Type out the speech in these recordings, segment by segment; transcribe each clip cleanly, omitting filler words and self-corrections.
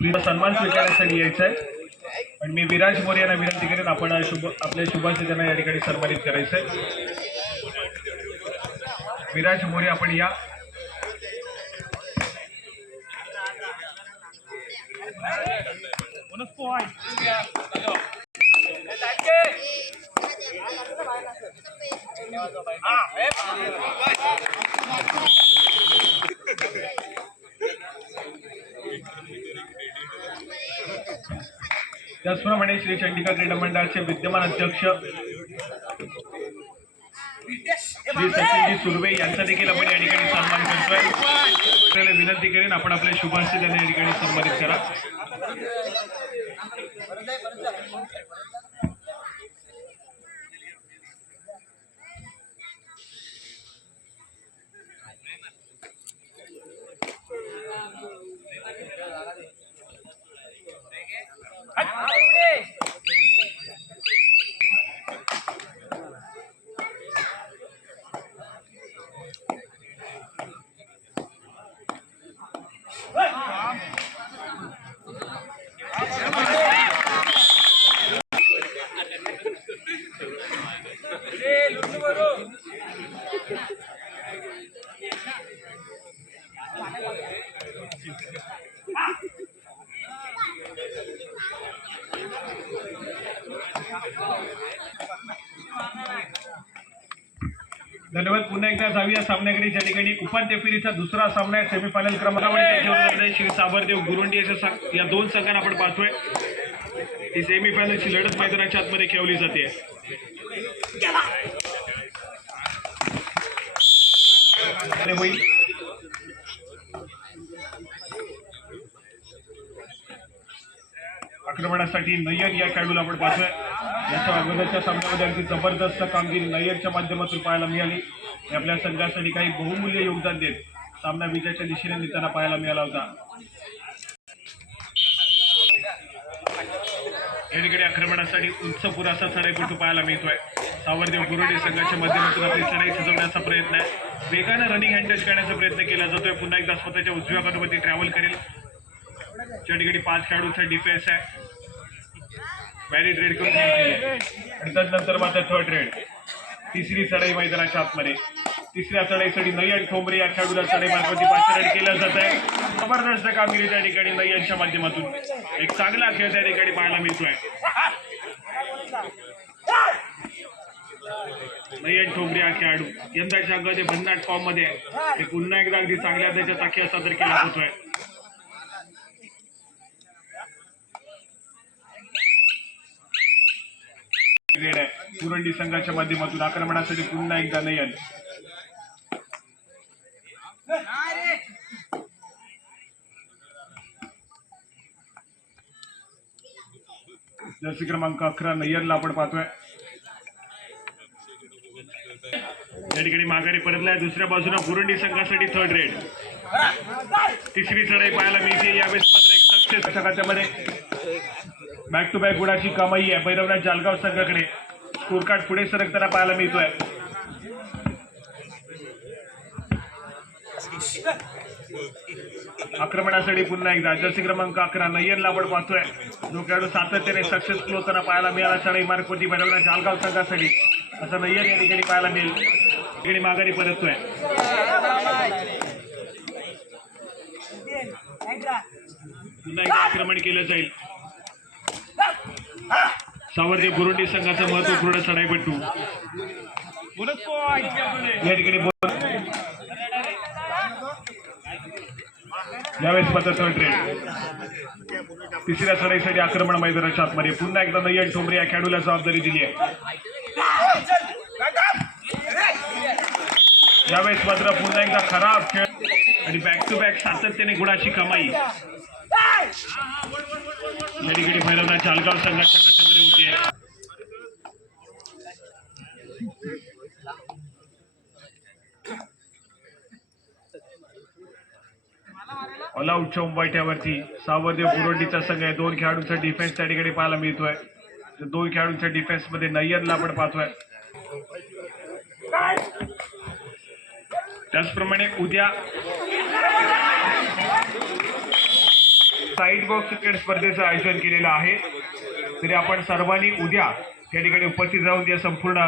सन्मान स्वीकारण्यासाठी यायचं आहे आणि मी विराज मोरे यांना विनंती करेन आपण आपल्या शुभांश त्यांना या ठिकाणी सन्मानित करायचं आहे। विराज मोरे आपण या। त्याचप्रमाणे श्री चंडिका क्रीडा मंडळाचे विद्यमान अध्यक्ष श्री सचिनजी सुर्वे यांचा देखील आपण या ठिकाणी सन्मान करतोय। विनंती करेन आपण आपल्या शुभांश त्यांना या ठिकाणी सन्मानित करा। धन्यवाद। पुन्हा एकदा जाऊया सामन्याकडे, ज्या ठिकाणी उपांत्य फेरीचा दुसरा सामना आहे। सेमीफायनल क्रमांकावर श्री साबरदेव गुरुंडी या दोन संघांना आपण पाहतोय। ही सेमीफायनलची लढत मैदानाच्या आतमध्ये खेळवली जाते। आक्रमणासाठी नय्यर या खेळाडूला आपण पाहतोय। याच्या अगोदरच्या सामन्यामध्ये अगदी जबरदस्त कामगिरी नय्यरच्या माध्यमातून पाहायला मिळाली। आपल्या संघासाठी काही बहुमूल्य योगदान देत सामना विजयाच्या दिशेने नेताना पाहायला मिळाला होता। या ठिकाणी आक्रमणासाठी उंच पुराचा चढाईपटू पाहायला मिळतोय। सावरदेव गुरुंडी संघाच्या माध्यमातून आपली चढाई सजवण्याचा प्रयत्न आहे। वेगानं रनिंग हँडटच करण्याचा प्रयत्न केला जातोय। पुन्हा एकदा स्वतःच्या उजव्या बाजूमध्ये ट्रॅव्हल करेल। त्या ठिकाणी 5 खेळाडूंचा डिफेन्स आहे। बॅरी रेड करून आणि त्यानंतर मात्र थर्ड रेड। तिसरी चढाई मैदानाच्या आतमध्ये। तिसऱ्या चढाईसाठी नयन ठोंबरे या खेळाडूला चढाई मार्फत पाचारण केलं जात आहे। जबरदस्त कामगिरी त्या ठिकाणी नयनच्या माध्यमातून एक चांगला खेळ त्या ठिकाणी पाहायला मिळतोय। नयन ठोंबरे हा खेळाडू यंदाच्या अंगामध्ये भन्नाट फॉर्म मध्ये आहे। पुन्हा एकदा अगदी चांगल्या त्याच्या चाकी सादर केला होतोय। गुरुंडी संघाच्या माध्यमातून आक्रमणासाठी पुन्हा एकदा नयन। जर्सी क्रमांक 11 नय्यरला आपण पाहतोय। या ठिकाणी माघारी परतलाय। दुसऱ्या बाजूला गुरुंडी संघासाठी थर्ड रेड। तिसरी चढाई पाहायला मिळते। यावेळेस मात्र एक सक्सेस खात्यामध्ये बॅक टू बॅक गुणाची कमाई आहे भैरवनाथ जालगाव संघाकडे। स्कोर कार्ड पुढे सरकताना पाहायला मिळतोय। आक्रमणासाठी पुन्हा एकदा जर्सी क्रमांक 11 नय्यरला आपण पाहतोय। जो खेळाडू सातत्याने सक्सेसफुल होताना पाहायला मिळाला चढाई मार्फत भैरवनाथ जालगाव संघासाठी असं नय्यर या ठिकाणी पाहायला मिळेल। ठिकाणी माघारी परततोय। पुन्हा एकदा आक्रमण केलं जाईल। सावरदेव गुरुंडी संघाचा महत्वपूर्ण चढाईपटू या ठिकाणी यावेळेस मात्र थर्ड रेड। तिसऱ्या चढाईसाठी आक्रमण मैदानाच्या आतमध्ये पुन्हा एकदा नयन ठोंबरे या खेळाडूला जबाबदारी दिली आहे। यावेळेस मात्र पुन्हा एकदा खराब खेळ आणि बॅक टू बॅक सातत्याने गुणाची कमाई या ठिकाणी भैरवनाथ जालगाव संघाच्या खात्यामध्ये होती आहे। ऑल आउटच्या उंबरठ्यावरती सावरदेव गुरुंडीचा संघ आहे। 2 खेळाडूंचा डिफेन्स त्या ठिकाणी पाहायला मिळतोय। 2 खेळाडूंच्या डिफेन्स मध्ये नय्यरला आपण पाहतोय। त्याचप्रमाणे उद्या साईड बॉक्स क्रिकेट स्पर्धेचं आयोजन केलेलं आहे. तरी आपण सर्वांनी उद्या या ठिकाणी उपस्थित राहून या संपूर्ण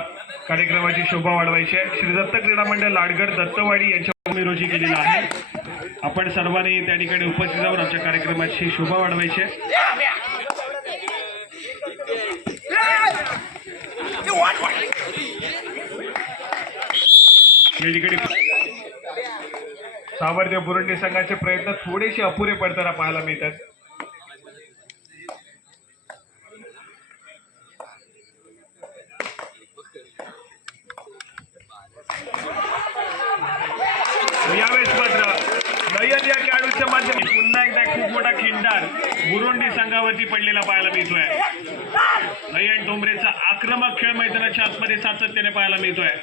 कार्यक्रमाची शोभा वाढवायची आहे. श्री दत्त क्रीडा मंडळ लाडगड दत्तवाडी यांच्या भूमी रोजी केलेला आहे. आपण सर्वांनी त्या ठिकाणी उपस्थित राहून आमच्या कार्यक्रमाची शोभा वाढवायची आहे. या ठिकाणी सामर्थ्य बुरुंडी संघाचे प्रयत्न थोडेसे अपुरे पडताना पाहायला मिळतात. यावेळेस मात्र नयन या खेळाडूच्या माध्यमातून पुन्हा एकदा खूप मोठा खिंडार बुरुंडी संघावरती पडलेला पाहायला मिळतोय. नयन डोंबरेचा आक्रमक खेळ मैदानाच्या आतमध्ये सातत्याने पाहायला मिळतोय.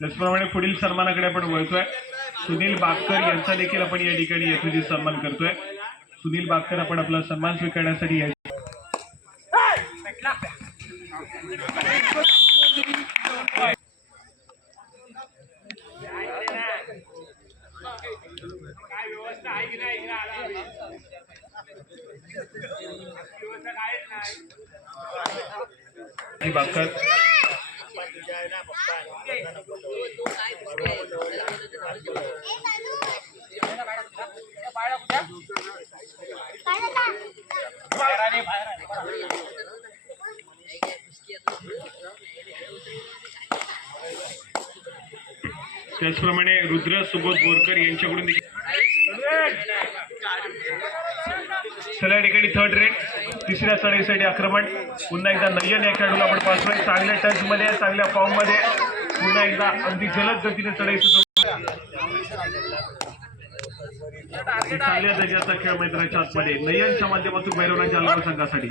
त्याचप्रमाणे पुढील सन्मानाकडे आपण वळतोय. सुनील बागकर यांचा देखील आपण या ठिकाणी यथोचित सन्मान करतोय. सुनील बागकर आपण आपला सन्मान स्वीकारण्यासाठी बागकर त्याचप्रमाणे रुद्र सुबोध बोरकर यांच्याकडून चला या ठिकाणी थर्ड रेट तिसऱ्या चढाईसाठी आक्रमण. पुन्हा एकदा नयन या खेळाडूला आपण पाहतोय. चांगल्या टच मध्ये चांगल्या फॉर्म मध्ये पुन्हा एकदा अगदी जलद गतीने चढाई चांगल्या दर्जाचा खेळ मैदानाच्या आतमध्ये नयनच्या माध्यमातून भैरवनाथ जालना संघासाठी.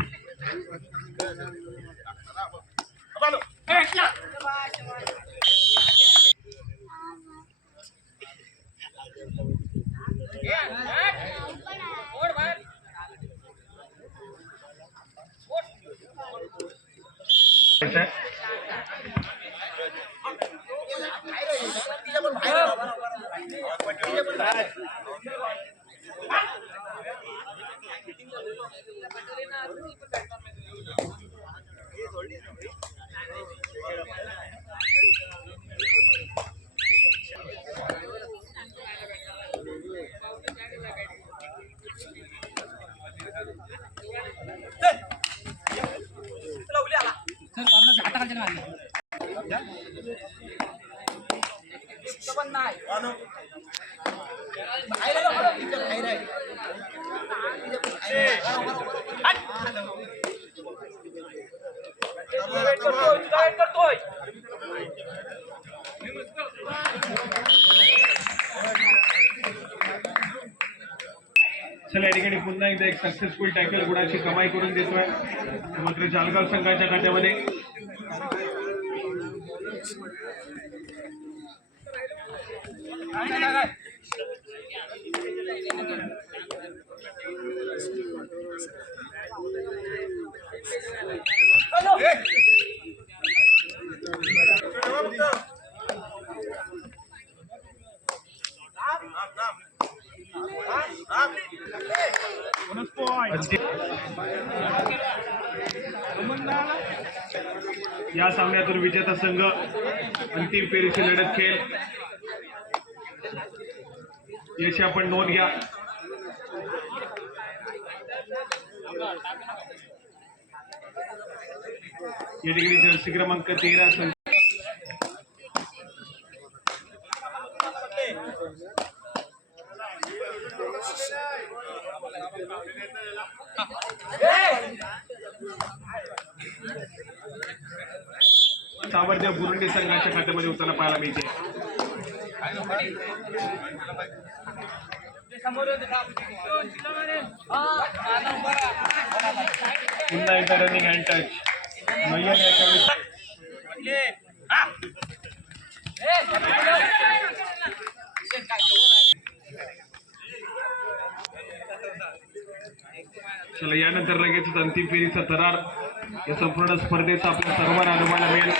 चला या ठिकाणी पुन्हा एकदा एक सक्सेसफुल टॅकल गुणाची कमाई करून देतोय मात्र जालगाव संघाच्या खात्यामध्ये. या सामन्यातून विजेता संघ अंतिम फेरीची लढत खेळ याची आपण नोंद घ्या. या ठिकाणी जर्सी क्रमांक 13 संघ सामर्थ्य बुरुंडी संघाच्या खात्यामध्ये होताना पाहायला मिळते. पुन्हा एकदा रनिंग हँड टच नयन चला यानंतर लगेच अंतिम फेरीचा थरार या संपूर्ण स्पर्धेचा आपल्या सर्वांना अनुभवायला मिळेल.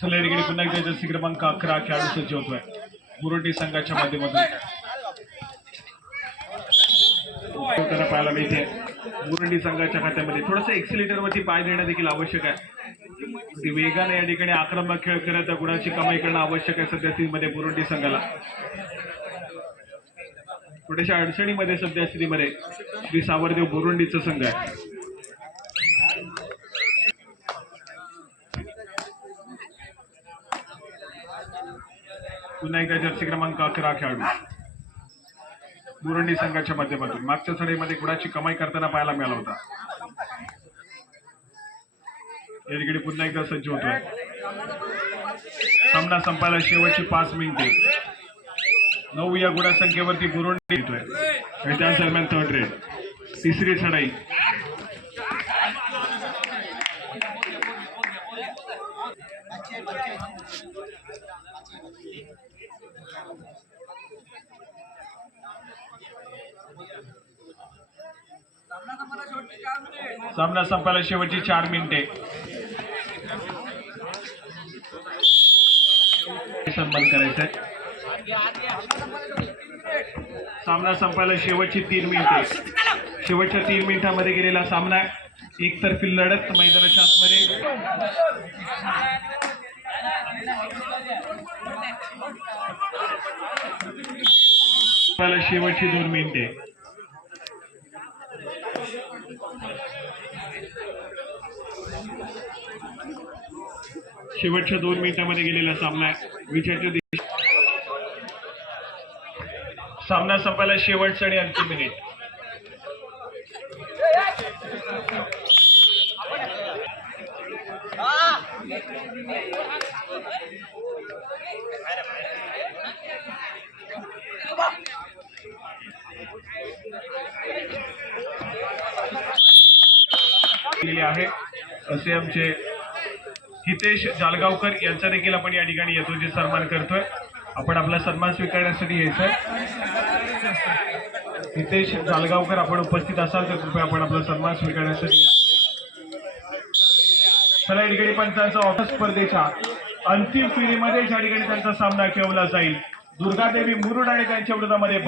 चला या ठिकाणी पुन्हा एकदा जर्सी क्रमांक 11 खेळाडू सज्ज होतोय बुरुंडी संघाच्या माध्यमातून. पाहायला मिळते बुरुंडी संघाच्या खात्यामध्ये थोडंसं एक्सिलेटर वरती पाय देणं देखील आवश्यक आहे. वेगाने या ठिकाणी आक्रमक खेळ करत त्या गुणाची कमाई करणं आवश्यक आहे सध्या स्थितीमध्ये बुरुंडी संघाला. थोड्याशा अडचणीमध्ये सध्या स्थितीमध्ये श्री सावरदेव बुरुंडीचा संघ आहे. पुन्हा एकदा जर्सी क्रमांक 11 खेळाडू बुरुंडी संघाच्या माध्यमातून मागच्या सडेमध्ये गुणाची कमाई करताना पाहायला मिळाला होता. या ठिकाणी पुन्हा एकदा सज्ज होतोय. सामना संपायला शेवटची 5 मिनिटे. 9 या गुणासंख्येवरती बुरुंडी येतोय आणि त्याच दरम्यान थर्ड रेड तिसरी चढाई. सामना संपायला शेवटची 4 मिनिटे. सन्मान करायचंय. सामना संपायला शेवटची 3 मिनिटे. शेवटच्या 3 मिनिटांमध्ये गेलेला सामना एकतर्फी लढत मैदानाच्या आतमध्ये. शेवटची 2 मिनिटे. शेवटच्या 2 मिनिटांमध्ये गेलेला सामना विजयाच्या दिवशी. सामना संपायला शेवटचा आणि अंतिम मिनिट. आहे असे आमचे हितेश जालगावकर यांचा देखील आपण या ठिकाणी येतो जे सन्मान करतोय. आपण आपला सन्मान स्वीकारण्यासाठी यायचंय. हितेश जालगावकर आपण उपस्थित असाल तर कृपया आपण आपला सन्मान स्वीकारण्यासाठी. चला या ठिकाणी पंचांचा ऑफर स्पर्धेच्या अंतिम फेरीमध्ये ज्या ठिकाणी त्यांचा सामना खेळवला जाईल दुर्गादेवी मुरुड आणि त्यांच्या विरोधामध्ये